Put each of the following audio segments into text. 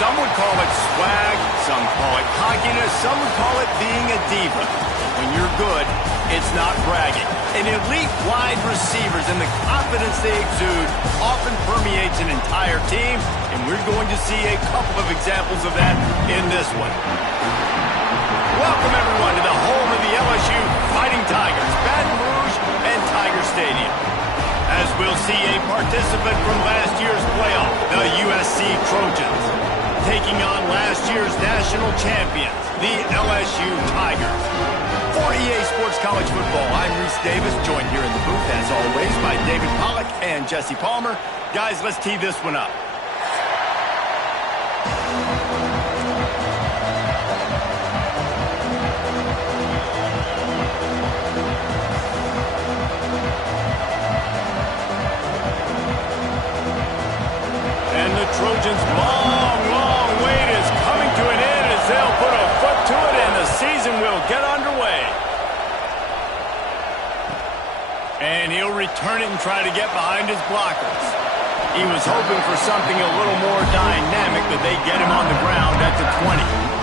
Some would call it swag, some call it cockiness, some would call it being a diva. When you're good, it's not bragging. And elite wide receivers and the confidence they exude often permeates an entire team, and we're going to see a couple of examples of that in this one. Welcome, everyone, to the home of the LSU Fighting Tigers, Baton Rouge and Tiger Stadium. As we'll see a participant from last year's playoff, the USC Trojans, taking on last year's national champions, the LSU Tigers. For EA Sports College Football, I'm Reese Davis, joined here in the booth, as always, by David Pollack and Jesse Palmer. Guys, let's tee this one up. And the Trojans' long wait is coming to an end as they'll put a foot to it and the season will get underway. And he'll return it and try to get behind his blockers. He was hoping for something a little more dynamic, but they get him on the ground at the 20.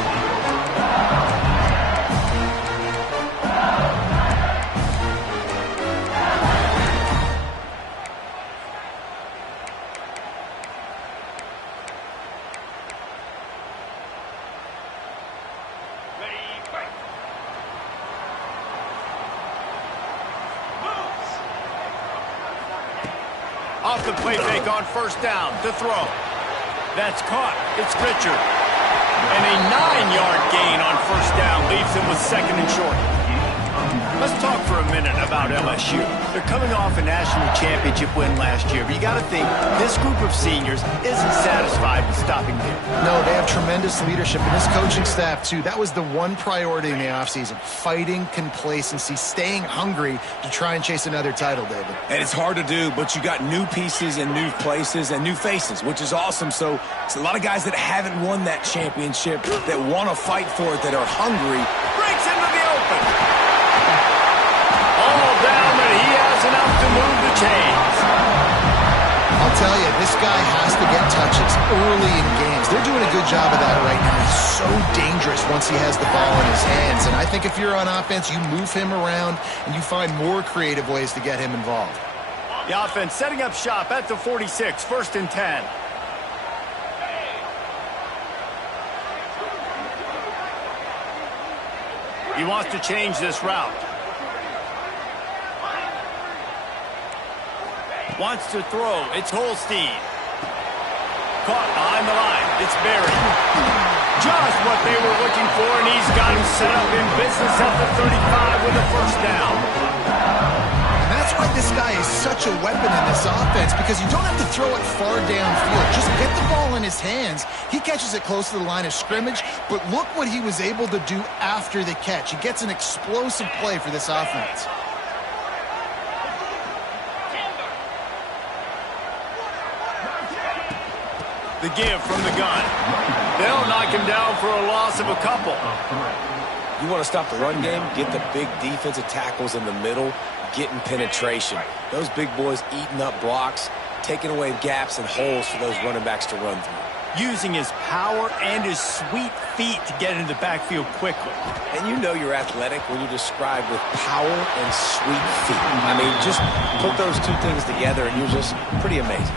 Off the play fake on first down to throw. That's caught. It's Richard. And a 9-yard gain on first down leaves him with second and short. Let's talk for a minute about LSU. They're coming off a national championship win last year, but you got to think this group of seniors isn't satisfied with stopping there. No, they have tremendous leadership, and this coaching staff, too. That was the one priority in the offseason. Fighting complacency, staying hungry to try and chase another title, David. And it's hard to do, but you got new pieces and new places and new faces, which is awesome. So it's a lot of guys that haven't won that championship that want to fight for it, that are hungry. Breaks into the open. All down, but he has enough to move the chains. I'll tell you, this guy has to get touches early in games. They're doing a good job of that right now. He's so dangerous once he has the ball in his hands. And I think if you're on offense, you move him around and you find more creative ways to get him involved. The offense setting up shop at the 46, first and 10. He wants to change this route. Wants to throw. It's Holstein. Caught behind the line. It's Berry. Just what they were looking for, and he's got him set up in business at the 35 with a first down. And that's why this guy is such a weapon in this offense, because you don't have to throw it far downfield. Just get the ball in his hands. He catches it close to the line of scrimmage, but look what he was able to do after the catch. He gets an explosive play for this offense. The give from the gun. They'll knock him down for a loss of a couple. You want to stop the run game? Get the big defensive tackles in the middle, getting penetration. Those big boys eating up blocks, taking away gaps and holes for those running backs to run through. Using his power and his sweet feet to get into the backfield quickly. And you know you're athletic when you're described with power and sweet feet. I mean, just put those two things together and you're just pretty amazing.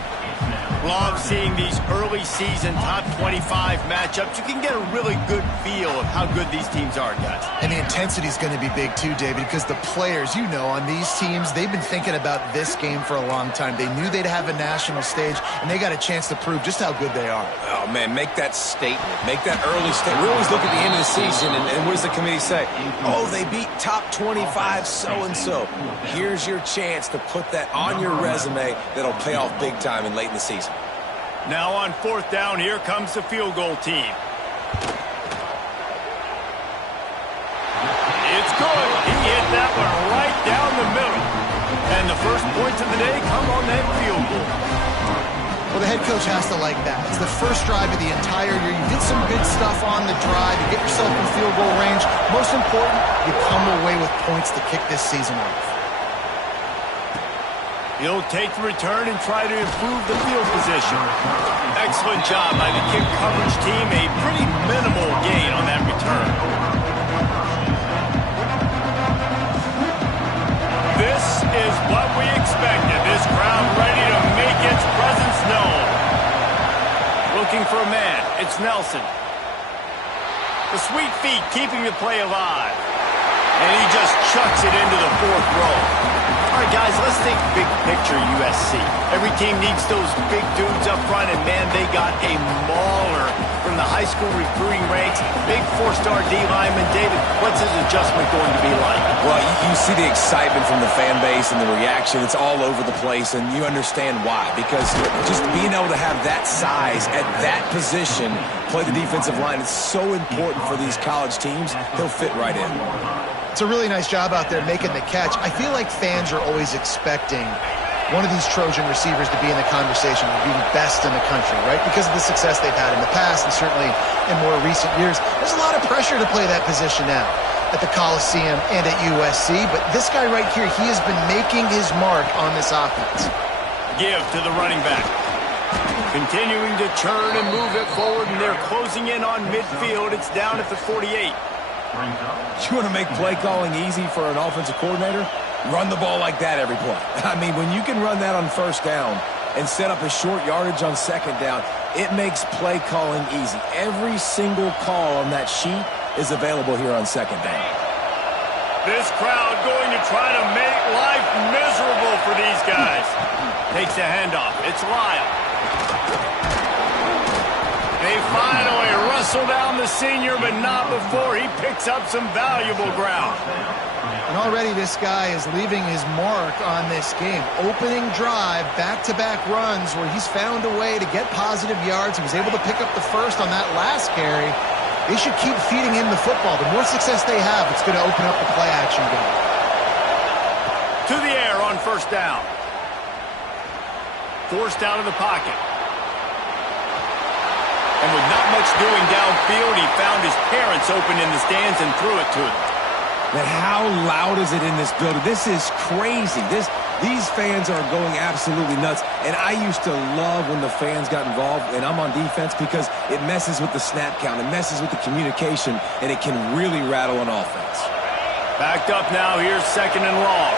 Love seeing these early season top 25 matchups. You can get a really good feel of how good these teams are, guys. And the intensity is going to be big too, David, because the players, you know, on these teams, they've been thinking about this game for a long time. They knew they'd have a national stage, and they got a chance to prove just how good they are. Oh, man, make that statement. Make that early statement. We always look at the end of the season, and what does the committee say? Oh, they beat top 25 so-and-so. Here's your chance to put that on your resume that'll pay off big time in late in the season. Now on fourth down, here comes the field goal team. It's good. He hit that one right down the middle. And the first points of the day come on that field goal. Well, the head coach has to like that. It's the first drive of the entire year. You did some good stuff on the drive. You get yourself in field goal range. Most important, you come away with points to kick this season off. He'll take the return and try to improve the field position. Excellent job by the kick coverage team. A pretty minimal gain on that return. This is what we expected. This crowd ready to make its presence known. Looking for a man. It's Nelson. The sweet feet keeping the play alive. And he just chucks it into the fourth row. All right, guys, let's think big picture USC. Every team needs those big dudes up front, and, man, they got a mauler from the high school recruiting ranks. Big four-star D-lineman. David, what's his adjustment going to be like? Well, you see the excitement from the fan base and the reaction. It's all over the place, and you understand why. Because just being able to have that size at that position, play the defensive line, it's so important for these college teams. He'll fit right in. It's a really nice job out there making the catch. I feel like fans are always expecting one of these Trojan receivers to be in the conversation of being best in the country, right? Because of the success they've had in the past and certainly in more recent years. There's a lot of pressure to play that position now at the Coliseum and at USC. But this guy right here, he has been making his mark on this offense. Give to the running back. Continuing to churn and move it forward, and they're closing in on midfield. It's down at the 48. You want to make play calling easy for an offensive coordinator? Run the ball like that every play. I mean, when you can run that on first down and set up a short yardage on second down, it makes play calling easy. Every single call on that sheet is available here on second down. This crowd going to try to make life miserable for these guys. Takes the handoff. It's Lyle. They finally wrestle down the senior, but not before he picks up some valuable ground. And already this guy is leaving his mark on this game. Opening drive, back-to-back runs where he's found a way to get positive yards. He was able to pick up the first on that last carry. They should keep feeding him the football. The more success they have, it's going to open up the play-action game. To the air on first down. Forced out of the pocket. And with not much doing downfield, he found his parents open in the stands and threw it to them. Man, how loud is it in this building? This is crazy. These fans are going absolutely nuts. And I used to love when the fans got involved, and I'm on defense, because it messes with the snap count. It messes with the communication, and it can really rattle an offense. Backed up now. Here's second and long.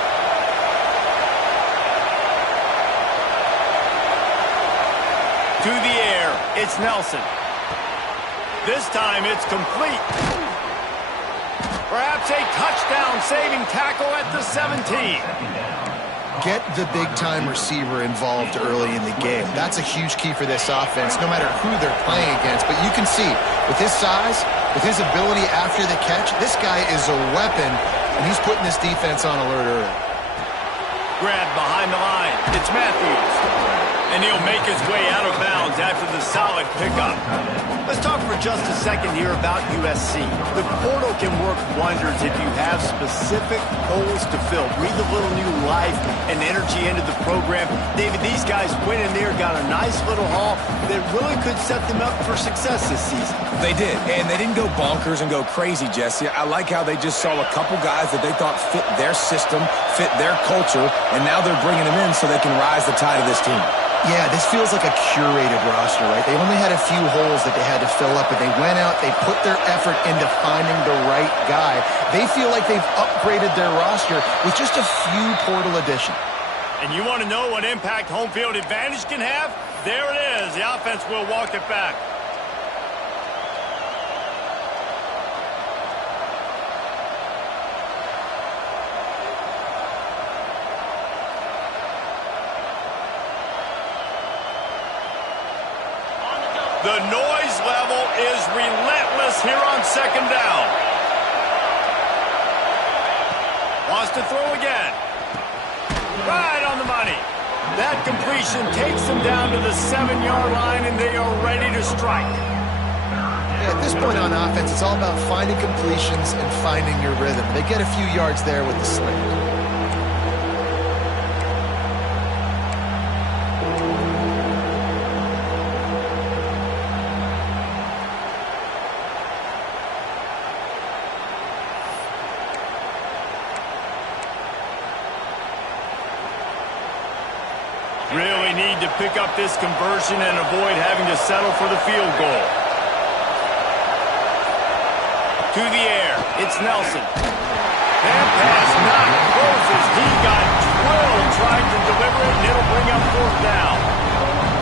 To the air, it's Nelson. This time it's complete. Perhaps a touchdown-saving tackle at the 17. Get the big-time receiver involved early in the game. That's a huge key for this offense, no matter who they're playing against. But you can see, with his size, with his ability after the catch, this guy is a weapon, and he's putting this defense on alert early. Grab behind the line. It's Matthews. And he'll make his way out of bounds after the solid pickup. Let's talk for just a second here about USC. The portal can work wonders if you have specific holes to fill. Breathe a little new life and energy into the program. David, these guys went in there, got a nice little haul that really could set them up for success this season. They did, and they didn't go bonkers and go crazy, Jesse. I like how they just saw a couple guys that they thought fit their system, fit their culture, and now they're bringing them in so they can rise the tide of this team. Yeah, this feels like a curated roster, right? They only had a few holes that they had to fill up, but they went out, they put their effort into finding the right guy. They feel like they've upgraded their roster with just a few portal additions. And you want to know what impact home field advantage can have? There it is. The offense will walk it back. The noise level is relentless here on second down. Wants to throw again. Right on the money. That completion takes them down to the 7-yard line, and they are ready to strike. Yeah, at this point on offense, it's all about finding completions and finding your rhythm. They get a few yards there with the slant. need to pick up this conversion and avoid having to settle for the field goal. To the air, it's Nelson. That pass not close as he got drilled trying to deliver it, and it'll bring up fourth down.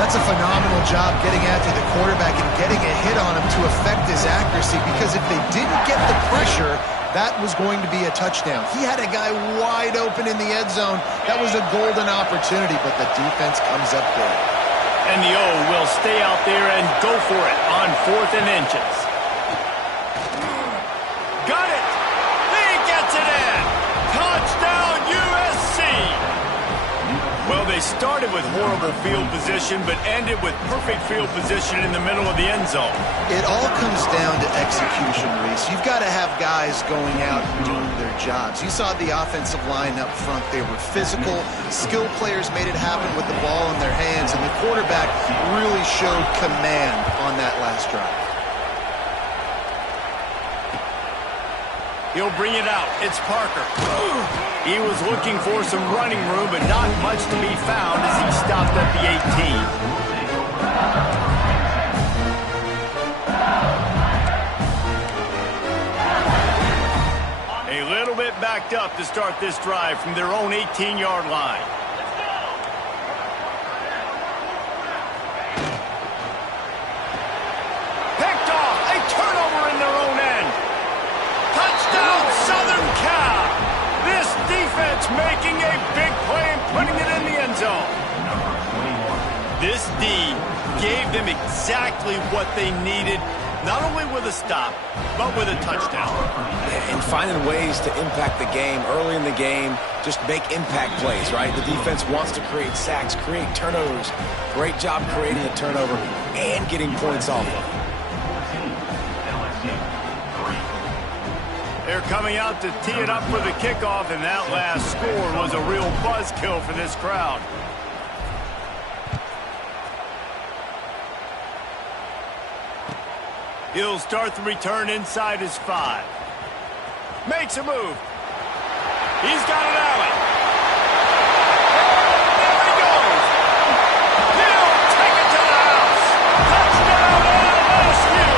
That's a phenomenal job getting after the quarterback and getting a hit on him to affect his accuracy, because if they didn't get the pressure, that was going to be a touchdown. He had a guy wide open in the end zone. That was a golden opportunity, but the defense comes up big. And the O will stay out there and go for it on 4th and inches. Got it! He gets it in! Touchdown, USC! Well, they started with horrible field position, but ended with perfect field position in the middle of the end zone. It all comes down to execution, Reese. You've got to have guys going out and doing their jobs. You saw the offensive line up front. They were physical. Skilled players made it happen with the ball in their hands, and the quarterback really showed command on that last drive. He'll bring it out. It's Parker. He was looking for some running room, but not much to be found as he stopped at the 18. A little bit backed up to start this drive from their own 18-yard line. Picked off. A turnover in their own end. Touchdown, Southern Cal! This defense making a big play and putting it in the end zone. This D gave them exactly what they needed, not only with a stop, but with a touchdown. And finding ways to impact the game early in the game, just make impact plays, right? The defense wants to create sacks, create turnovers. Great job creating a turnover and getting points off of it. They're coming out to tee it up for the kickoff, and that last score was a real buzzkill for this crowd. He'll start the return inside his 5. Makes a move. He's got an alley. There he goes. He'll take it to the house. Touchdown, LSU.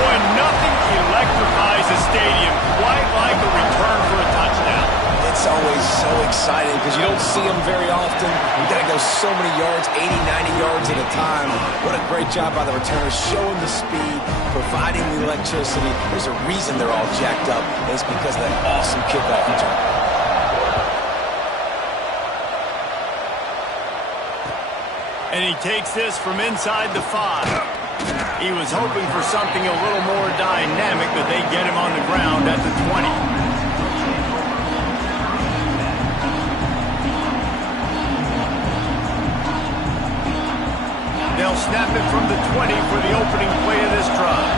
Boy, nothing electrifies a stadium quite like a return for a touchdown. It's always so exciting because you don't see them very often. You got to go so many yards, 80, 90 yards at a time. What a great job by the returners, showing the speed, providing the electricity. There's a reason they're all jacked up, and it's because of that awesome kickoff return. And he takes this from inside the 5. He was hoping for something a little more dynamic, but they get him on the ground at the 20. They'll snap it from the 20 for the opening play of this drive.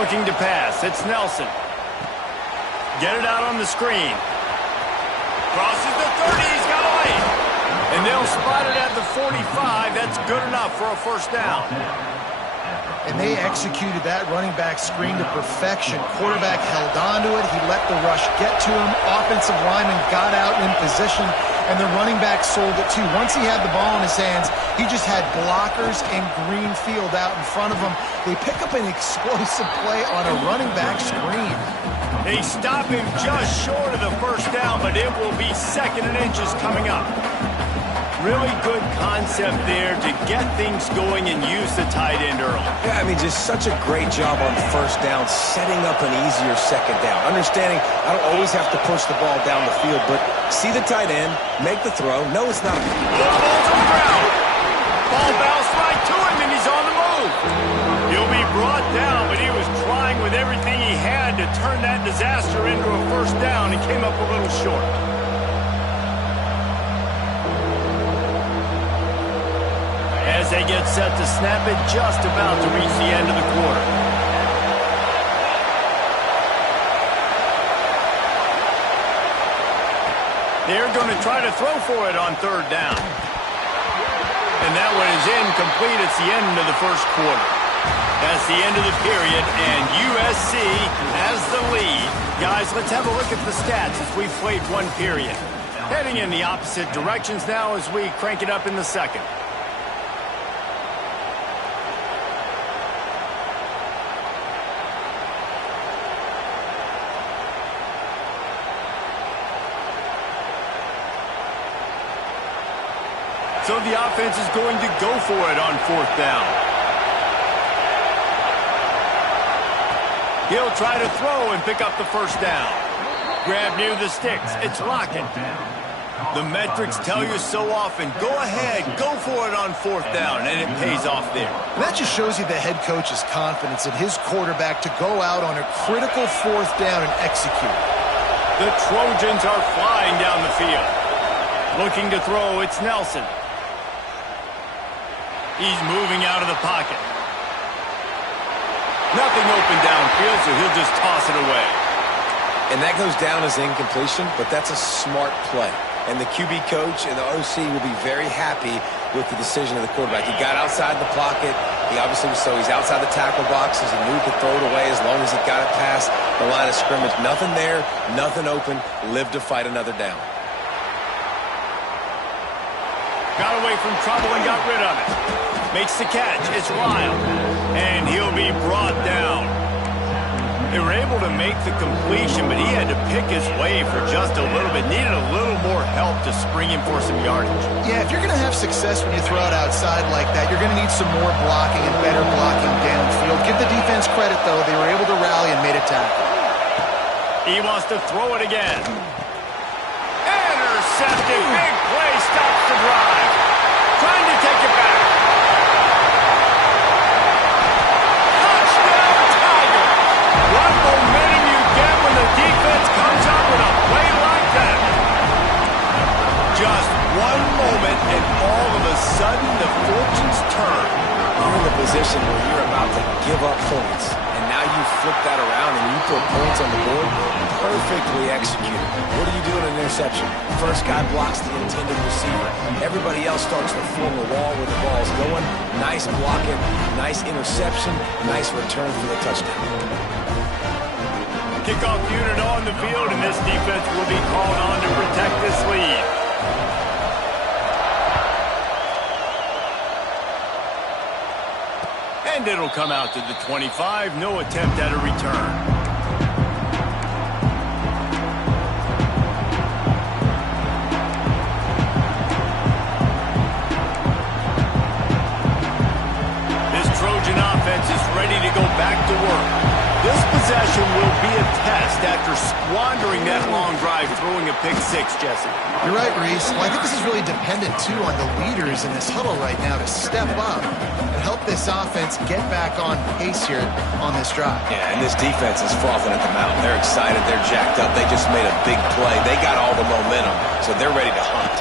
Looking to pass. It's Nelson. Get it out on the screen. Crosses the 30. He's got a lane. And they'll spot it at the 45. That's good enough for a first down. And they executed that running back screen to perfection. Quarterback held on to it. He let the rush get to him. Offensive lineman got out in position, and the running back sold it too. Once he had the ball in his hands, he just had blockers and green field out in front of him. They pick up an explosive play on a running back screen. They stop him just short of the first down, but it will be 2nd and inches coming up. Really good concept there to get things going and use the tight end early. Yeah, I mean, just such a great job on first down, setting up an easier second down. Understanding I don't always have to push the ball down the field, but see the tight end, make the throw. No, it's not. Ball's on the ground. Ball bounced right to him, and he's on the move. He'll be brought down, but he was trying with everything he had to turn that disaster into a first down and came up a little short. As they get set to snap it, just about to reach the end of the quarter. They're going to try to throw for it on 3rd down. And that one is incomplete. It's the end of the first quarter. That's the end of the period, and USC has the lead. Guys, let's have a look at the stats as we've played one period. Heading in the opposite directions now as we crank it up in the second. So the offense is going to go for it on 4th down. He'll try to throw and pick up the first down. Grab near the sticks. It's locking. The metrics tell you so often, go ahead, go for it on 4th down, and it pays off there. That just shows you the head coach's confidence in his quarterback to go out on a critical 4th down and execute. The Trojans are flying down the field. Looking to throw, it's Nelson. He's moving out of the pocket. Nothing open downfield, so he'll just toss it away. And that goes down as incompletion, but that's a smart play. And the QB coach and the OC will be very happy with the decision of the quarterback. He got outside the pocket. He obviously was he's outside the tackle boxes. He knew he could throw it away as long as he got it past the line of scrimmage. Nothing there, nothing open. Live to fight another down. Got away from trouble and got rid of it. Makes the catch. It's Lyle. And he'll be brought down. They were able to make the completion, but he had to pick his way for just a little bit. Needed a little more help to spring him for some yardage. Yeah, if you're going to have success when you throw it outside like that, you're going to need some more blocking and better blocking downfield. Give the defense credit, though. They were able to rally and made a tackle. He wants to throw it again. Intercepted. Big play. Stops the drive. Trying to take it back. Touchdown, Tiger. What momentum you get when the defense comes up with a play like that. Just one moment, and all of a sudden, the fortunes turn. You're in the position where you're about to give up points, and now you flip that around and you put points on the board. Perfectly executed. What do you do in an interception? First guy blocks the intended receiver. Everybody else starts to form a wall where the ball's going. Nice blocking, nice interception, nice return for the touchdown. Kickoff unit on the field, and this defense will be called on to protect this lead. And it'll come out to the 25. No attempt at a return. Offense is ready to go back to work. This possession will be a test after squandering that long drive throwing a pick six, Jesse. You're right, Reese. Well, I think this is really dependent, too, on the leaders in this huddle right now to step up and help this offense get back on pace here on this drive. Yeah, and this defense is frothing at the mouth. They're excited. They're jacked up. They just made a big play. They got all the momentum, so they're ready to hunt.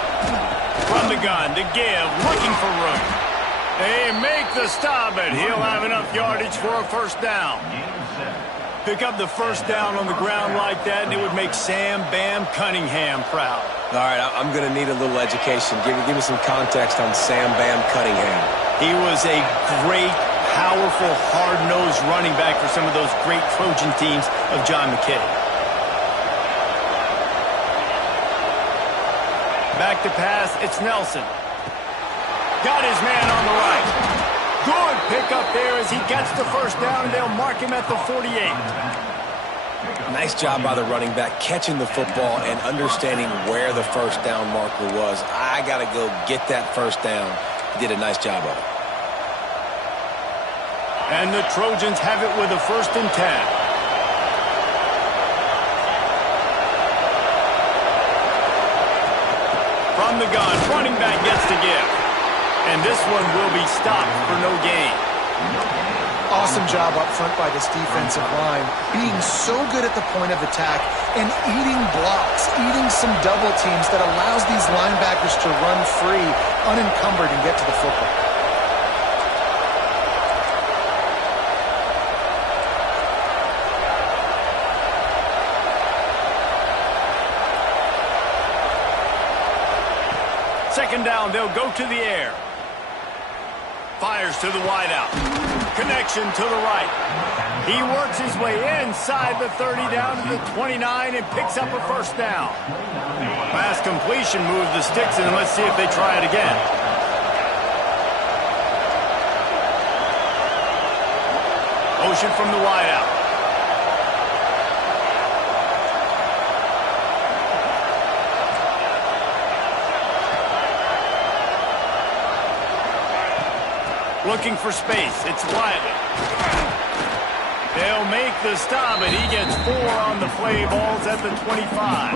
From the gun to give, looking for room. They make the stop, and he'll have enough yardage for a first down. Pick up the first down on the ground like that, and it would make Sam Bam Cunningham proud. All right, I'm going to need a little education. Give me some context on Sam Bam Cunningham. He was a great, powerful, hard-nosed running back for some of those great Trojan teams of John McKay. Back to pass, it's Nelson. Got his man on the right. Good pickup there as he gets the first down, and they'll mark him at the 48. Nice job by the running back catching the football and understanding where the first down marker was. I got to go get that first down. He did a nice job of it. And the Trojans have it with a 1st and 10. From the gun, running back gets to give. And this one will be stopped for no gain. Awesome job up front by this defensive line, being so good at the point of attack and eating blocks, eating some double teams that allows these linebackers to run free, unencumbered, and get to the football. Second down, they'll go to the air. Fires to the wideout. connection to the right. He works his way inside the 30 down to the 29 and picks up a first down. Pass completion moves the sticks, and let's see if they try it again. Motion from the wideout. Looking for space. It's Wiley. They'll make the stop, and he gets 4 on the play. Balls at the 25.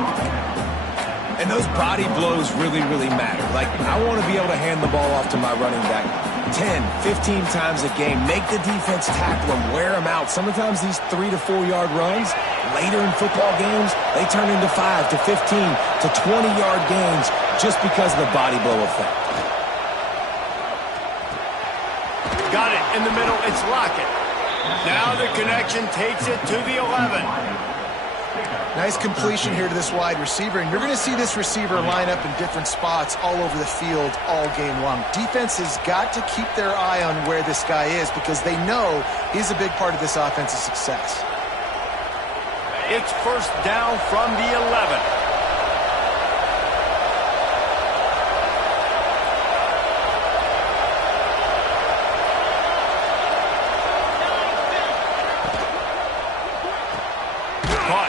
And those body blows really, really matter. Like, I want to be able to hand the ball off to my running back 10, 15 times a game. Make the defense tackle them, wear them out. Sometimes these 3 to 4 yard runs, later in football games, they turn into 5 to 15 to 20 yard gains just because of the body blow effect. Got it in the middle. It's Lockett. Now the connection takes it to the 11. Nice completion here to this wide receiver, and you're going to see this receiver line up in different spots all over the field all game long. Defense has got to keep their eye on where this guy is because they know he's a big part of this offense's success. It's first down from the 11.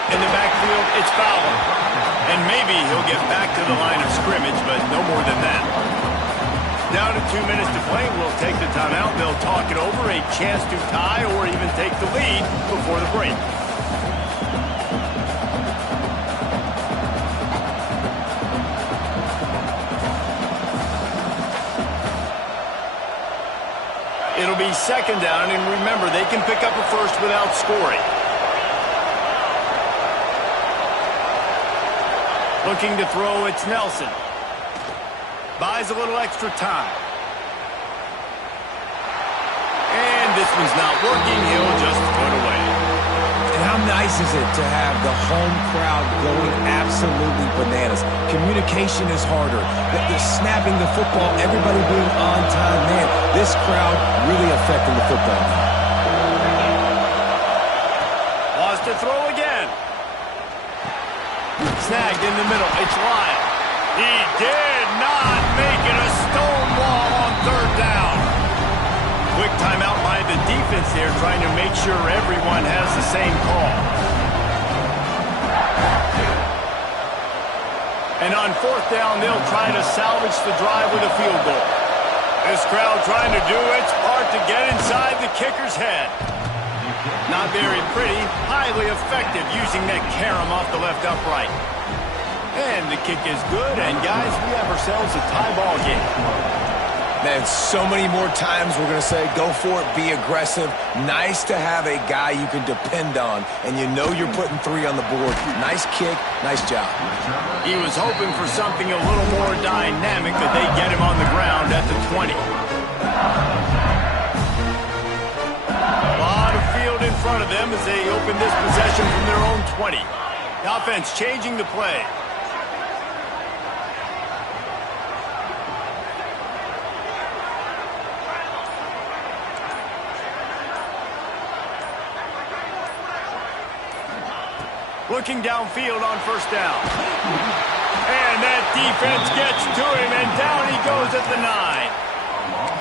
In the backfield, it's Fowler. And maybe he'll get back to the line of scrimmage, but no more than that. Down to 2 minutes to play. We'll take the timeout. They'll talk it over. A chance to tie or even take the lead before the break. It'll be second down, and remember, they can pick up a first without scoring. Looking to throw, it's Nelson. Buys a little extra time. And this one's not working. He'll just put it away. And how nice is it to have the home crowd going absolutely bananas? Communication is harder. They're snapping the football, everybody being on time. Man, this crowd really affecting the football game. Wants to throw again. Snagged in the middle. It's Lyle. He did not make it a stone wall on third down. Quick timeout by the defense there, trying to make sure everyone has the same call. And on fourth down, they'll try to salvage the drive with a field goal. This crowd trying to do its part to get inside the kicker's head. Not very pretty, highly effective using that carom off the left upright. And the kick is good, and guys, we have ourselves a tie ball game. Man, so many more times we're going to say, go for it, be aggressive. Nice to have a guy you can depend on, and you know you're putting 3 on the board. Nice kick, nice job. He was hoping for something a little more dynamic, but they get him on the ground at the 20. A lot of field in front of them as they open this possession from their own 20. The offense changing the play. Looking downfield on first down. And that defense gets to him, and down he goes at the 9.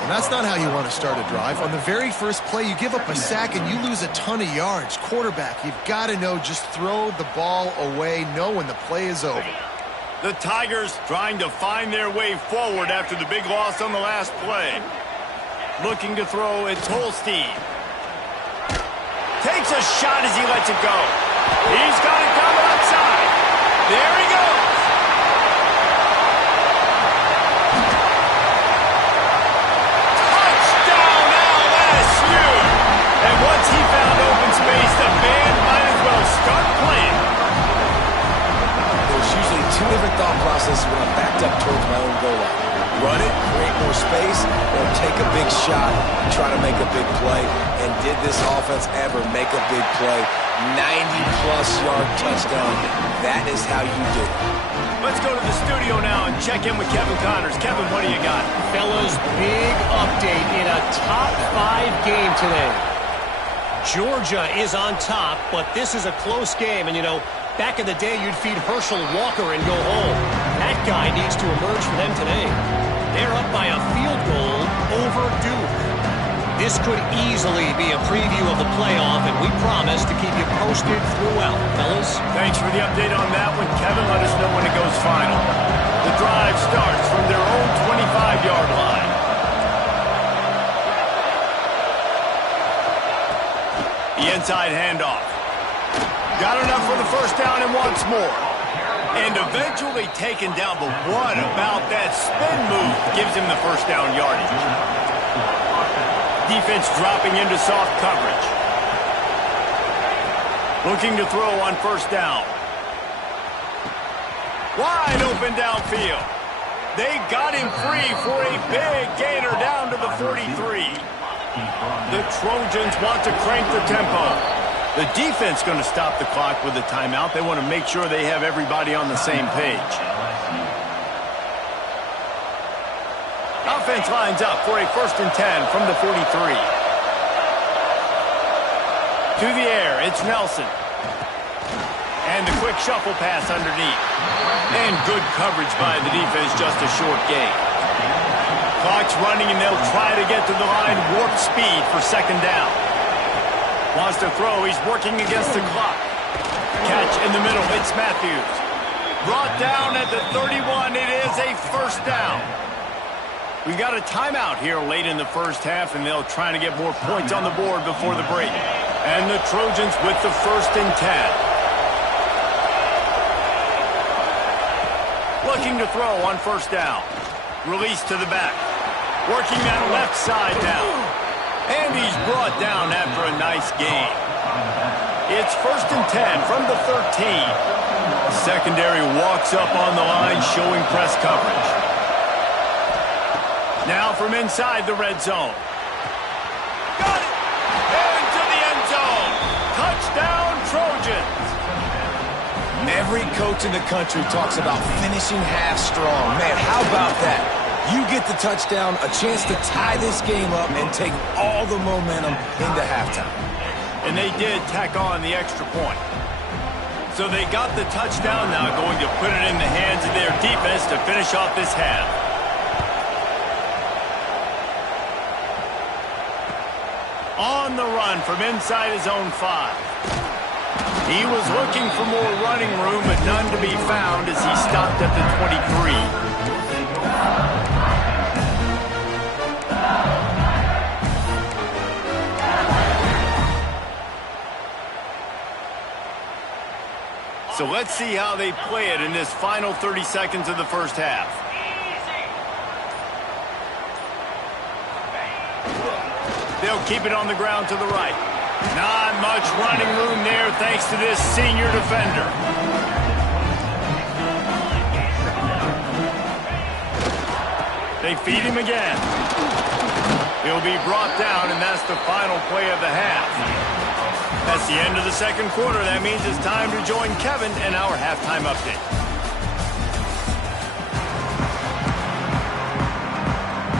And that's not how you want to start a drive. On the very first play, you give up a sack and you lose a ton of yards. Quarterback, you've got to know, just throw the ball away, know when the play is over. The Tigers trying to find their way forward after the big loss on the last play. Looking to throw, it's Holstein. Takes a shot as he lets it go. He's got it down the left side. There he goes. Touchdown LSU. And once he found open space, the band might as well start playing. There's usually 2 different thought processes when I'm backed up towards my own goal line. Run it, create more space, or take a big shot and try to make a big play. And did this offense ever make a big play? 90-plus yard touchdown. That is how you do it. Let's go to the studio now and check in with Kevin Connors. Kevin, what do you got? Fellas, big update in a top 5 game today. Georgia is on top, but this is a close game. And, you know, back in the day, you'd feed Herschel Walker and go home. That guy needs to emerge for them today. They're up by a field goal over Duke. This could easily be a preview of the playoff, and we promise to keep you posted throughout. Fellas? Thanks for the update on that one, Kevin. Let us know when it goes final. The drive starts from their own 25-yard line. The inside handoff. Got enough for the first down and wants more. And eventually taken down, but what about that spin move gives him the first down yardage? Defense dropping into soft coverage. Looking to throw on first down. Wide open downfield. They got him free for a big gainer down to the 43. The Trojans want to crank the tempo. The defense going to stop the clock with a timeout. They want to make sure they have everybody on the same page. Offense lines up for a 1st and 10 from the 43. To the air, it's Nelson. And the quick shuffle pass underneath. And good coverage by the defense, just a short gain. Clock's running, and they'll try to get to the line, warp speed for 2nd down. Wants to throw, he's working against the clock. Catch in the middle, it's Matthews. Brought down at the 31, it is a 1st down. We've got a timeout here late in the first half, and they'll try to get more points on the board before the break. And the Trojans with the 1st and 10. Looking to throw on 1st down. Release to the back. Working that left side now. And he's brought down after a nice gain. It's 1st and 10 from the 13. Secondary walks up on the line, showing press coverage. Now from inside the red zone. Got it! Into the end zone. Touchdown, Trojans. Every coach in the country talks about finishing half strong. Man, how about that? You get the touchdown, a chance to tie this game up and take all the momentum into halftime. And they did tack on the extra point. So they got the touchdown, now going to put it in the hands of their defense to finish off this half. On the run from inside his own 5. He was looking for more running room, but none to be found as he stopped at the 23. So let's see how they play it in this final 30 seconds of the first half. They'll keep it on the ground to the right. Not much running room there thanks to this senior defender. They feed him again. He'll be brought down, and that's the final play of the half. That's the end of the second quarter. That means it's time to join Kevin in our halftime update.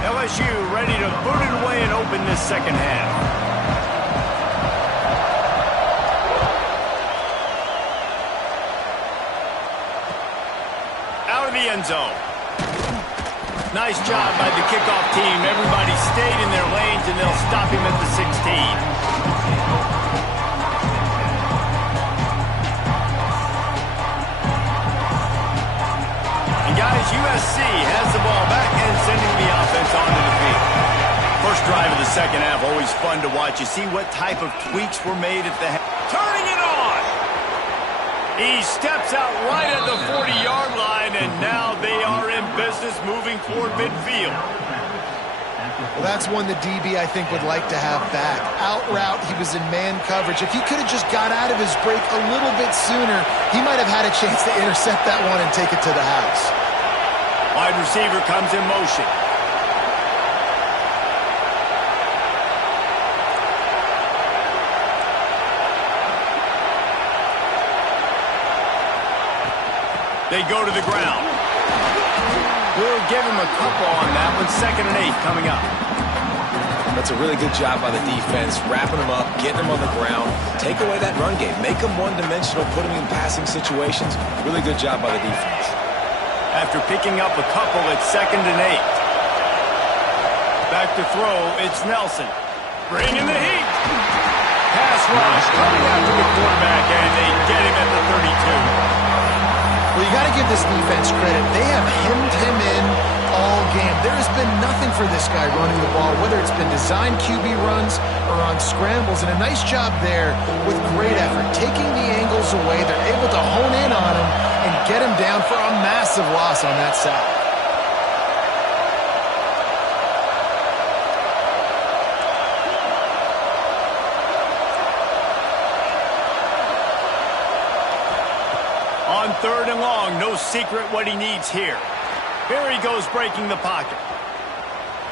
LSU ready to boot it away and open this second half. Out of the end zone. Nice job by the kickoff team. Everybody stayed in their lanes, and they'll stop him at the 16. Guys, USC has the ball back and sending the offense onto the field. First drive of the second half, always fun to watch. You see what type of tweaks were made at the half. Turning it on! He steps out right at the 40-yard line, and now they are in business moving toward midfield. Well, that's one the DB, I think, would like to have back. Out route, he was in man coverage. If he could have just got out of his break a little bit sooner, he might have had a chance to intercept that one and take it to the house. Wide receiver comes in motion. They go to the ground. We'll give him a couple on that one. 2nd and 8 coming up. That's a really good job by the defense, wrapping them up, getting them on the ground. Take away that run game. Make them one-dimensional, put them in passing situations. Really good job by the defense. After picking up a couple, it's 2nd and 8. Back to throw, it's Nelson. Bringing the heat. Pass rush coming after the quarterback, and they get him at the 32. Well, you got to give this defense credit. They have hemmed him in all game. There has been nothing for this guy running the ball, whether it's been designed QB runs or on scrambles, and a nice job there with great effort. Taking the angles away, they're able to hone in on him and get him down for a massive loss on that side. On 3rd and long, no secret what he needs here. Here he goes breaking the pocket.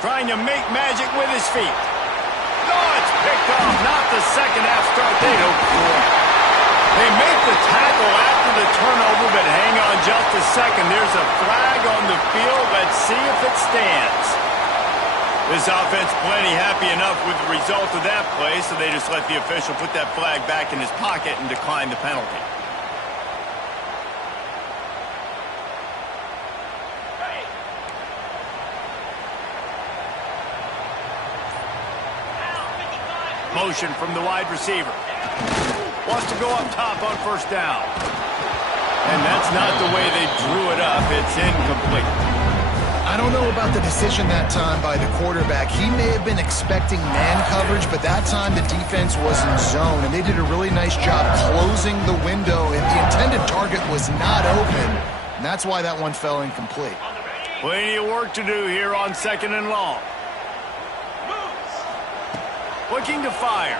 Trying to make magic with his feet. Oh, it's picked off. Not the second half start they hoped for. They make the tackle after the turnover, but hang on just a second. There's a flag on the field. Let's see if it stands. This offense plenty happy enough with the result of that play, so they just let the official put that flag back in his pocket and decline the penalty. Motion from the wide receiver. Wants to go up top on 1st down. And that's not the way they drew it up. It's incomplete. I don't know about the decision that time by the quarterback. He may have been expecting man coverage, but that time the defense was in zone, and they did a really nice job closing the window, and the intended target was not open, and that's why that one fell incomplete. Plenty of work to do here on 2nd and long. Looking to fire.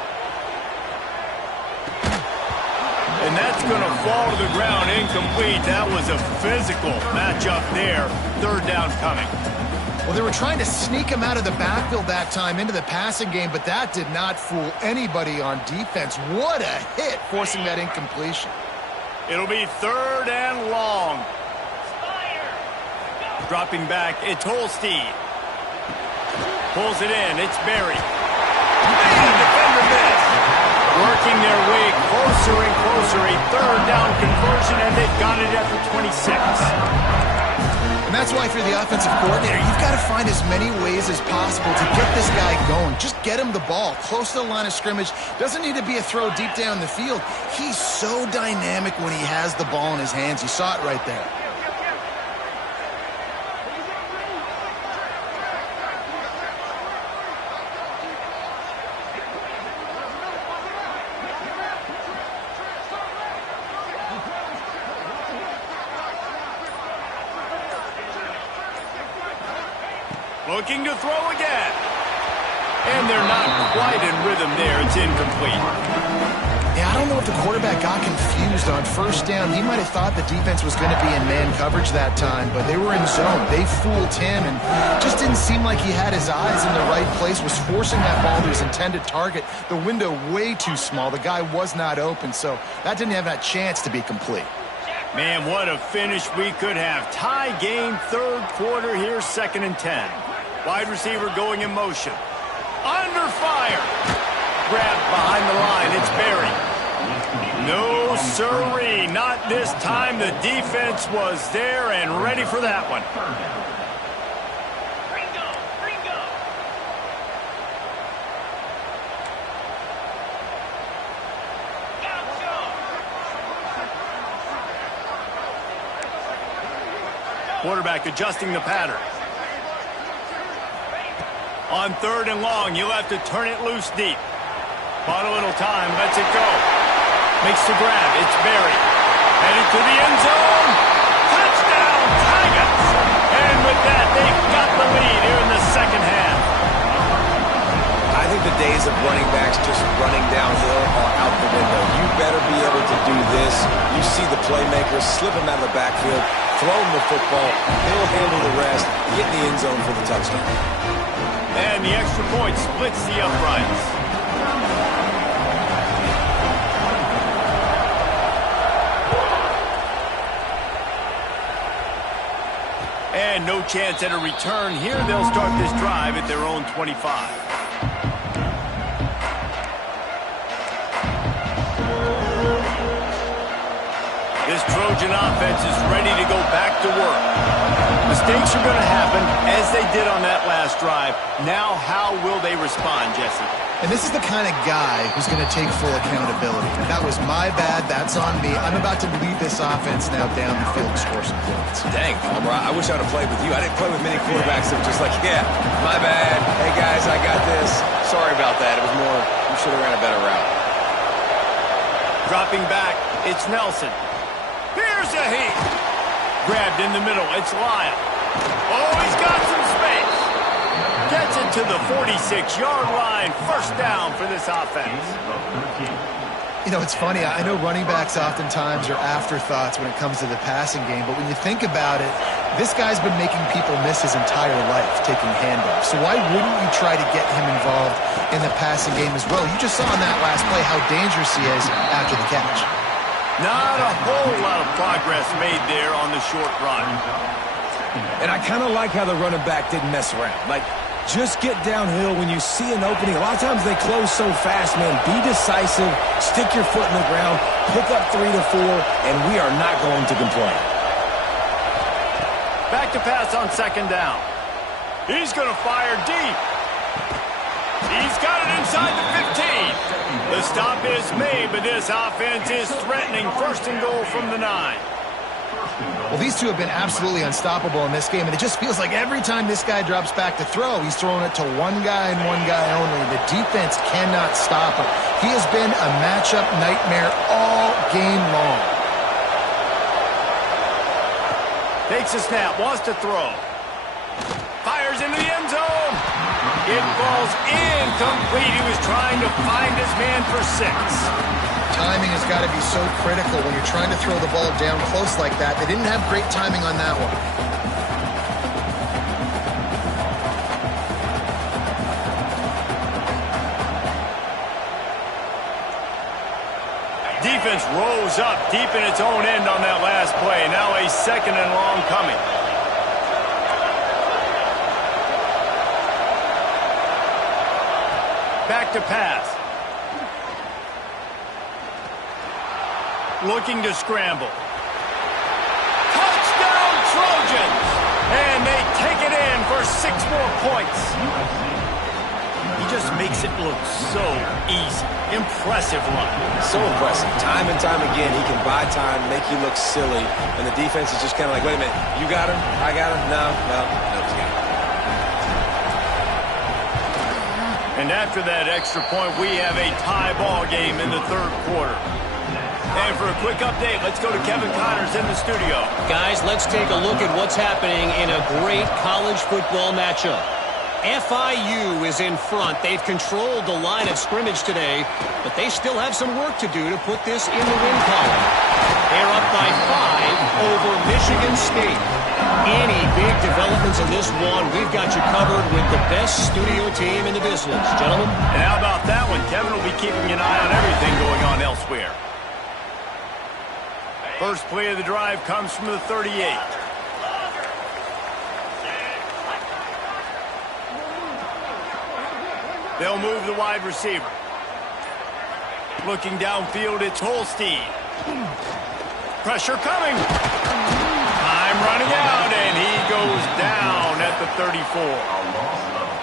And that's going to fall to the ground incomplete. That was a physical matchup there. 3rd down coming. Well, they were trying to sneak him out of the backfield that time into the passing game, but that did not fool anybody on defense. What a hit, forcing that incompletion. It'll be 3rd and long. Dropping back, it's Holstein. Pulls it in, it's Berry. Man, defender missed. Working their way closer and closer. A 3rd down conversion, and they've got it at the 26. And that's why, if you're the offensive coordinator, you've got to find as many ways as possible to get this guy going. Just get him the ball close to the line of scrimmage. Doesn't need to be a throw deep down the field. He's so dynamic when he has the ball in his hands. You saw it right there. Looking to throw again. And they're not quite in rhythm there. It's incomplete. Yeah, I don't know if the quarterback got confused on 1st down. He might have thought the defense was going to be in man coverage that time, but they were in zone. They fooled him, and just didn't seem like he had his eyes in the right place, was forcing that ball to his intended target. The window way too small. The guy was not open, so that didn't have that chance to be complete. Man, what a finish we could have. Tie game, 3rd quarter here, 2nd and 10. Wide receiver going in motion. Under fire. Grabbed behind the line. It's Berry. No siree. Not this time. The defense was there and ready for that one. Quarterback adjusting the pattern. On 3rd and long, you'll have to turn it loose deep. Bought a little time, lets it go. Makes the grab, it's Berry. Headed to the end zone. Touchdown, Tigers! And with that, they've got the lead here in the 2nd half. I think the days of running backs just running downhill are out the window. You better be able to do this. You see the playmakers slip him out of the backfield, throw him the football, he'll handle the rest, get in the end zone for the touchdown. And the extra point splits the uprights. And no chance at a return here. They'll start this drive at their own 25. This Trojan offense is ready to go back to work. Mistakes are going to happen, as they did on that last drive. Now, how will they respond, Jesse? And this is the kind of guy who's going to take full accountability. That was my bad. That's on me. I'm about to lead this offense now down the field and score some points. Dang, Palmer, I wish I would have played with you. I didn't play with many quarterbacks that were just like, yeah, my bad. Hey, guys, I got this. Sorry about that. It was more, you should have ran a better route. Dropping back, it's Nelson. Here's a heat. Grabbed in the middle, it's Lyle. Oh, he's got some space. Gets it to the 46-yard line. First down for this offense. You know, it's funny. I know running backs oftentimes are afterthoughts when it comes to the passing game, but when you think about it, this guy's been making people miss his entire life taking handoffs. So why wouldn't you try to get him involved in the passing game as well? You just saw in that last play how dangerous he is after the catch. Not a whole lot of progress made there on the short run. And I kind of like how the running back didn't mess around. Like, just get downhill when you see an opening. A lot of times they close so fast, man. Be decisive, stick your foot in the ground, pick up 3 to 4, and we are not going to complain. Back to pass on second down. He's going to fire deep. He's got it inside the 15. The stop is made, but this offense is threatening first and goal from the 9. Well, these two have been absolutely unstoppable in this game, and it just feels like every time this guy drops back to throw, he's throwing it to one guy and one guy only. The defense cannot stop him. He has been a matchup nightmare all game long. Takes a snap, wants to throw. Fires into the end zone. It falls incomplete. He was trying to find his man for 6. Timing has got to be so critical when you're trying to throw the ball down close like that. They didn't have great timing on that one. Defense rose up deep in its own end on that last play. Now a second and long coming. Back to pass. Looking to scramble. Touchdown Trojans! And they take it in for 6 more points. He just makes it look so easy. Impressive run. So impressive. Time and time again, he can buy time, make you look silly, and the defense is just kind of like, wait a minute, you got him? I got him? No, he's got him. And after that extra point, we have a tie ball game in the third quarter. And for a quick update, let's go to Kevin Connors in the studio. Guys, let's take a look at what's happening in a great college football matchup. FIU is in front. They've controlled the line of scrimmage today, but they still have some work to do to put this in the win column. They're up by 5 over Michigan State. Any big developments in this one, we've got you covered with the best studio team in the business. Gentlemen? And how about that one? Kevin will be keeping an eye on everything going on elsewhere. First play of the drive comes from the 38. They'll move the wide receiver. Looking downfield, it's Holstein. Pressure coming. Time running out, and he goes down at the 34.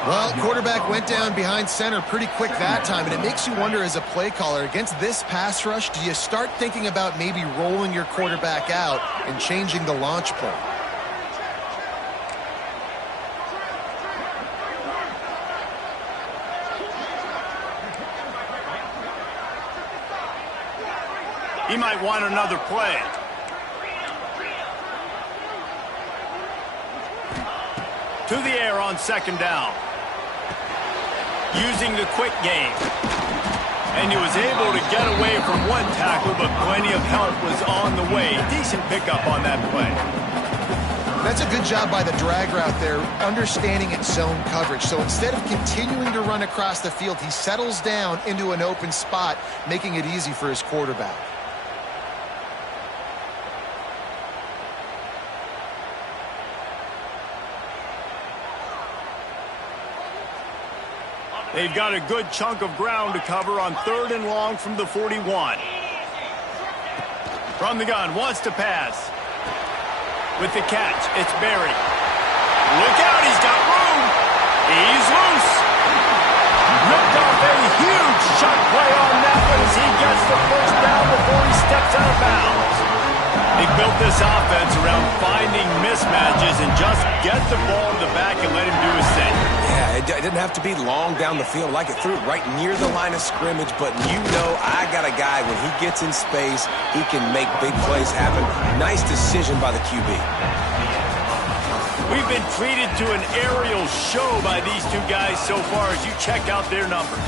Well, quarterback went down behind center pretty quick that time, and it makes you wonder as a play caller, against this pass rush, do you start thinking about maybe rolling your quarterback out and changing the launch point? He might want another play. To the air on second down. Using the quick game. And he was able to get away from one tackle, but plenty of help was on the way. Decent pickup on that play. That's a good job by the drag route there, understanding its zone coverage. So instead of continuing to run across the field, he settles down into an open spot, making it easy for his quarterback. They've got a good chunk of ground to cover on 3rd and long from the 41. From the gun, wants to pass. With the catch, it's Barry. Look out, he's got room. He's loose. Ripped off a huge shot play on that one as he gets the first down before he steps out of bounds. They built this offense around finding mismatches and just get the ball to the back and let him do his thing. Yeah, it didn't have to be long down the field. Like it threw it right near the line of scrimmage, but you know I got a guy, when he gets in space, he can make big plays happen. Nice decision by the QB. We've been treated to an aerial show by these two guys so far as you check out their numbers.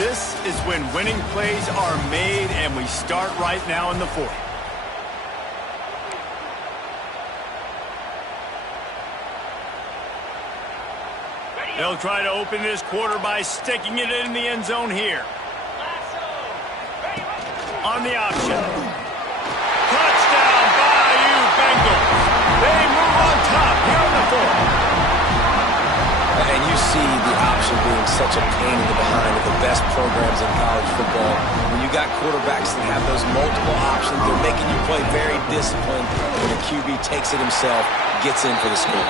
This is when winning plays are made, and we start right now in the 4th. They'll try to open this quarter by sticking it in the end zone here. On the option. Touchdown, Bayou Bengals. They move on top here in the 4th. And you see the option being such a pain in the behind of the best programs in college football. When you got quarterbacks that have those multiple options, they're making you play very disciplined. When a QB takes it himself, gets in for the score.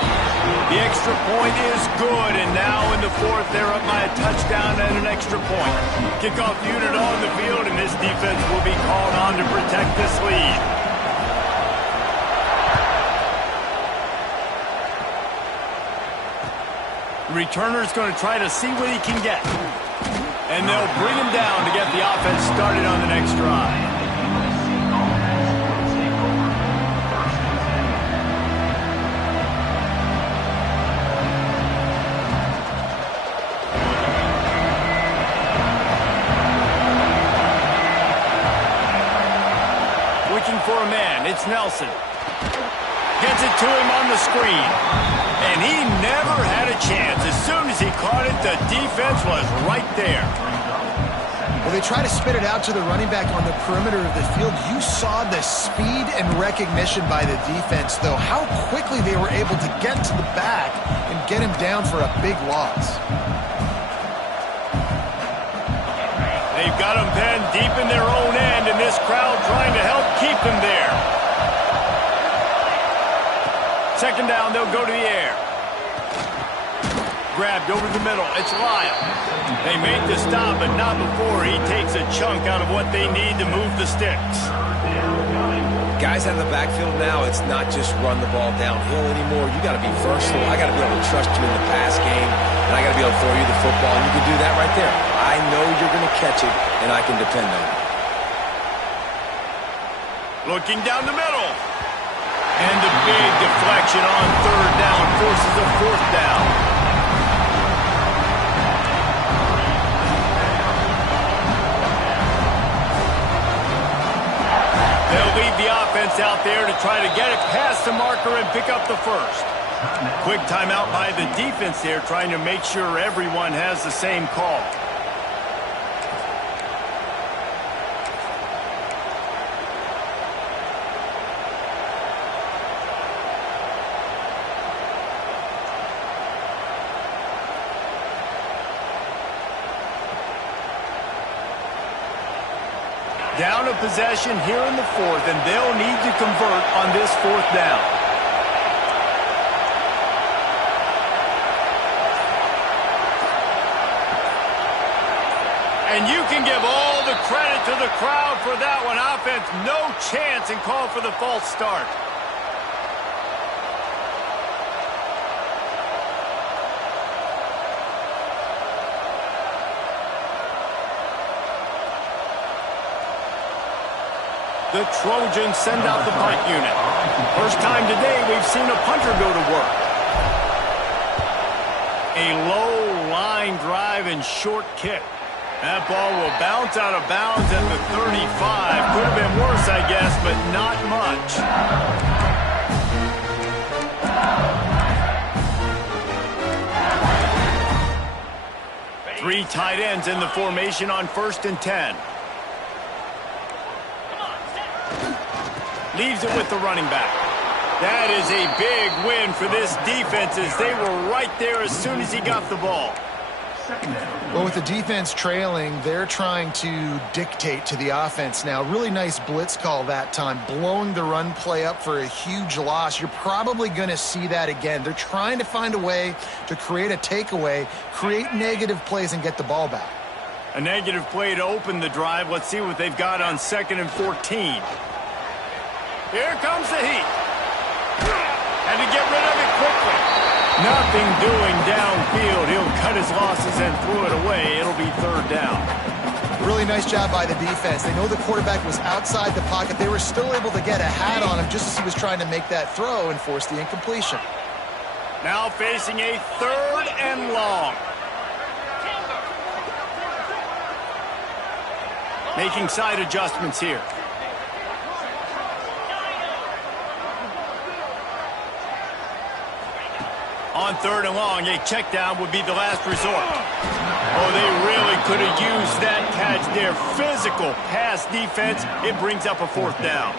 The extra point is good, and now in the 4th, they're up by a touchdown and an extra point. Kickoff unit on the field, and this defense will be called on to protect this lead. The returner's going to try to see what he can get. And they'll bring him down to get the offense started on the next drive. For a man, it's Nelson. Gets it to him on the screen. And he never had a chance. As soon as he caught it, the defense was right there. Well, they try to spit it out to the running back on the perimeter of the field. You saw the speed and recognition by the defense, though. How quickly they were able to get to the back and get him down for a big loss. They've got him pinned deep in their own end, and this crowd trying to help keep them there. 2nd down, they'll go to the air. Grabbed over the middle. It's Lyle. They made the stop, but not before he takes a chunk out of what they need to move the sticks. Guys out of the backfield now, it's not just run the ball downhill anymore. You got to be versatile. I got to be able to trust you in the pass game, and I got to be able to throw you the football, and you can do that right there. I know you're going to catch it, and I can depend on it. Looking down the middle. And the big deflection on 3rd down forces a 4th down. They'll leave the offense out there to try to get it past the marker and pick up the 1st. Quick timeout by the defense there, trying to make sure everyone has the same call. Down a possession here in the 4th, and they'll need to convert on this 4th down. And you can give all the credit to the crowd for that one. Offense, no chance, and call for the false start. The Trojans send out the punt unit. First time today we've seen a punter go to work. A low line drive and short kick. That ball will bounce out of bounds at the 35. Could have been worse, I guess, but not much. 3 tight ends in the formation on 1st and 10. Leaves it with the running back. That is a big win for this defense as they were right there as soon as he got the ball. Well, with the defense trailing, they're trying to dictate to the offense now. Really nice blitz call that time, blowing the run play up for a huge loss. You're probably going to see that again. They're trying to find a way to create a takeaway, create negative plays, and get the ball back. A negative play to open the drive. Let's see what they've got on 2nd and 14. Here comes the heat. And to get rid of it quickly. Nothing doing downfield. He'll cut his losses and throw it away. It'll be 3rd down. Really nice job by the defense. They know the quarterback was outside the pocket. They were still able to get a hat on him just as he was trying to make that throw and force the incompletion. Now facing a 3rd and long. Making side adjustments here. On 3rd and long, a check down would be the last resort. Oh, they really could have used that catch there. Physical pass defense. It brings up a 4th down.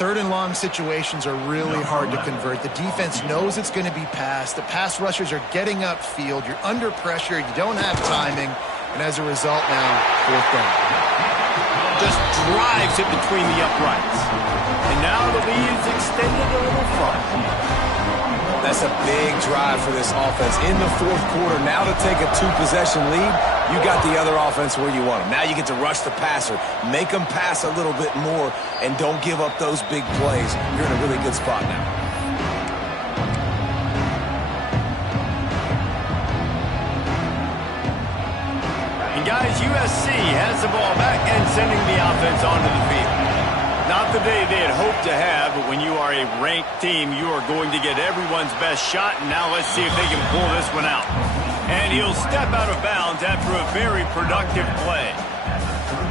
3rd and long situations are really hard to convert. The defense knows it's going to be passed. The pass rushers are getting upfield. You're under pressure. You don't have timing. And as a result now, 4th down. Just drives it between the uprights. And now the lead is extended a little further. That's a big drive for this offense in the 4th quarter. Now to take a 2-possession lead, you got the other offense where you want them. Now you get to rush the passer, make them pass a little bit more, and don't give up those big plays. You're in a really good spot now. And guys, USC has the ball back and sending the offense onto the field. Not the day they had hoped to have, but when you are a ranked team, you are going to get everyone's best shot, and now let's see if they can pull this one out. And he'll step out of bounds after a very productive play.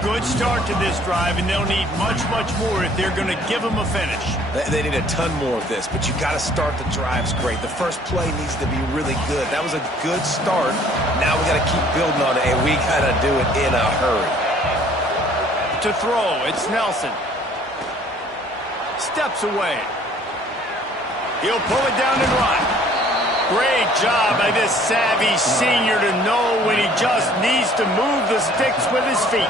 Good start to this drive, and they'll need much, much more if they're going to give them a finish. They need a ton more of this, but you got to start the drives great. The first play needs to be really good. That was a good start. Now we got to keep building on it, and we got to do it in a hurry. To throw, it's Nelson. Steps away. He'll pull it down and run. Great job by this savvy senior to know when he just needs to move the sticks with his feet.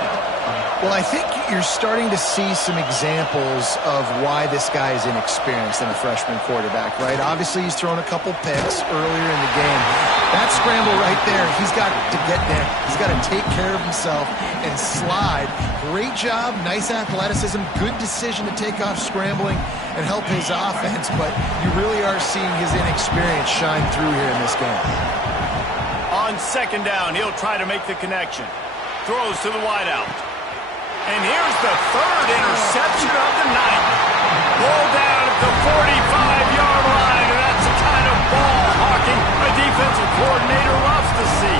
Well, I think you're starting to see some examples of why this guy is inexperienced in a freshman quarterback, right? Obviously, he's thrown a couple picks earlier in the game. That scramble right there, he's got to get down. He's got to take care of himself and slide. Great job, nice athleticism, good decision to take off scrambling and help his offense, but you really are seeing his inexperience shine through here in this game. On 2nd down, he'll try to make the connection. Throws to the wideout. And here's the 3rd interception of the night. Pulled down at the 45-yard line, and that's the kind of ball hawking a defensive coordinator loves to see.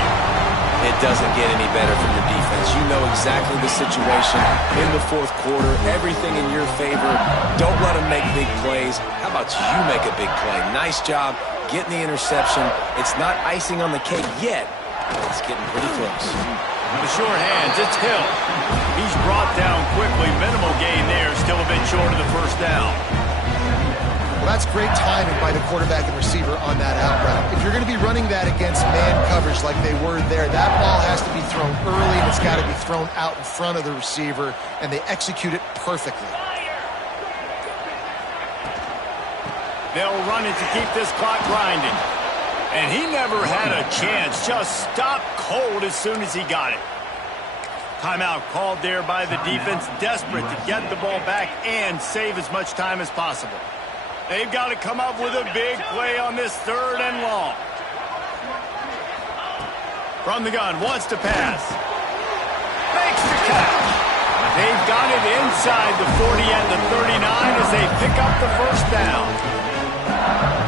It doesn't get any better from your defense. You know exactly the situation in the 4th quarter, everything in your favor. Don't let them make big plays. How about you make a big play? Nice job getting the interception. It's not icing on the cake yet, but it's getting pretty close. The short hands, it's Hill. He's brought down quickly. Minimal gain there, still a bit short of the 1st down. Well, that's great timing by the quarterback and receiver on that out route. If you're going to be running that against man coverage like they were there, that ball has to be thrown early, and it's got to be thrown out in front of the receiver, and they execute it perfectly. They'll run it to keep this clock grinding. And he never had a chance. Just stopped cold as soon as he got it. Timeout called there by the defense, desperate to get the ball back and save as much time as possible. They've got to come up with a big play on this 3rd and long. From the gun, wants to pass. Makes the catch. They've got it inside the 40 and the 39 as they pick up the 1st down.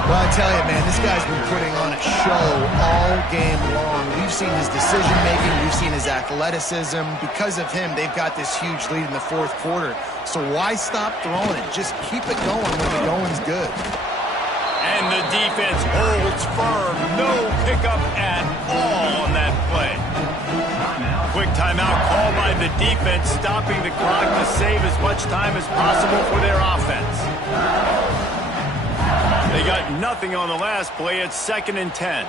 Well, I tell you, man, this guy's been putting on a show all game long. We've seen his decision-making. We've seen his athleticism. Because of him, they've got this huge lead in the 4th quarter. So why stop throwing it? Just keep it going when the going's good. And the defense holds firm. No pickup at all on that play. Quick timeout called by the defense, stopping the clock to save as much time as possible for their offense. They got nothing on the last play. It's 2nd and 10.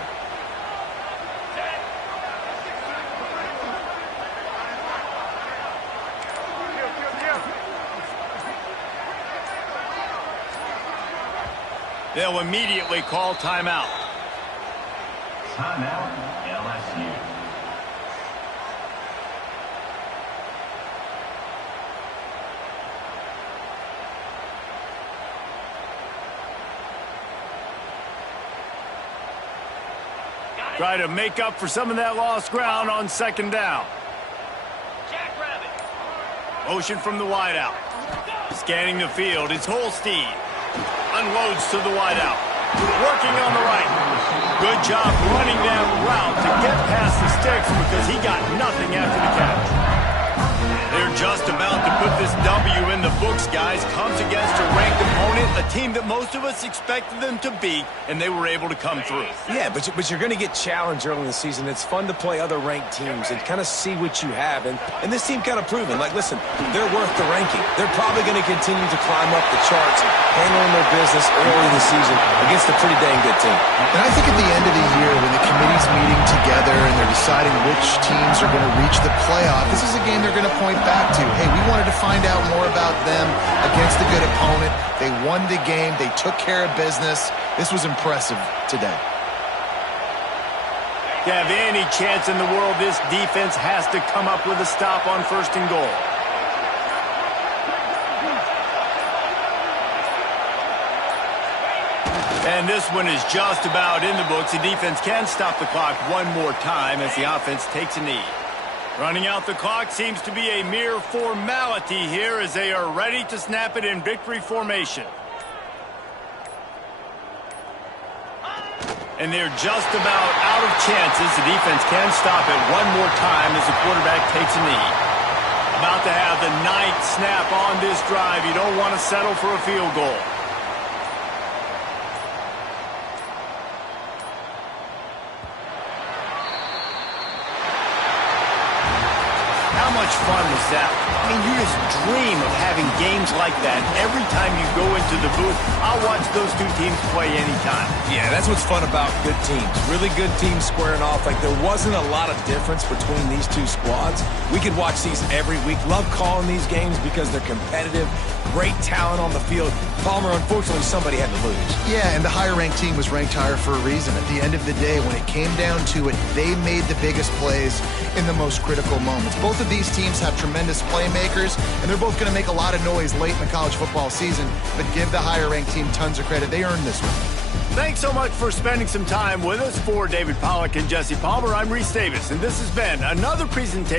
They'll immediately call timeout. Timeout, LSU. Try to make up for some of that lost ground on second down. Motion from the wideout. Scanning the field, it's Holstein. Unloads to the wideout. Working on the right. Good job running that route to get past the sticks because he got nothing after the catch. They're just about to put this W in the books, guys. Comes against a ranked opponent, a team that most of us expected them to beat, and they were able to come through. Yeah, but you're going to get challenged early in the season. It's fun to play other ranked teams and kind of see what you have. And this team kind of proven, like, listen, they're worth the ranking. They're probably going to continue to climb up the charts, handling their business early in the season against a pretty dang good team. And I think at the end of the year, when the committee's meeting together and they're deciding which teams are going to reach the playoff, this is a game they're going to point back to. Hey, we wanted to find out more about them against a good opponent. They won the game. They took care of business. This was impressive today. To have any chance in the world, this defense has to come up with a stop on first and goal. And this one is just about in the books. The defense can stop the clock one more time as the offense takes a knee. Running out the clock seems to be a mere formality here as they are ready to snap it in victory formation. And they're just about out of chances. The defense can stop it one more time as the quarterback takes a knee. About to have the 9th snap on this drive. You don't want to settle for a field goal. How much fun was that? I mean, you just dream of having games like that. Every time you go into the booth, I'll watch those two teams play anytime. Yeah, that's what's fun about good teams. Really good teams squaring off. Like, there wasn't a lot of difference between these two squads. We could watch these every week. Love calling these games because they're competitive. Great talent on the field. Palmer, unfortunately, somebody had to lose. Yeah, and the higher-ranked team was ranked higher for a reason. At the end of the day, when it came down to it, they made the biggest plays in the most critical moments. Both of these teams have tremendous playmakers, and they're both going to make a lot of noise late in the college football season, but give the higher-ranked team tons of credit. They earned this one. Thanks so much for spending some time with us. For David Pollack and Jesse Palmer, I'm Reese Davis, and this has been another presentation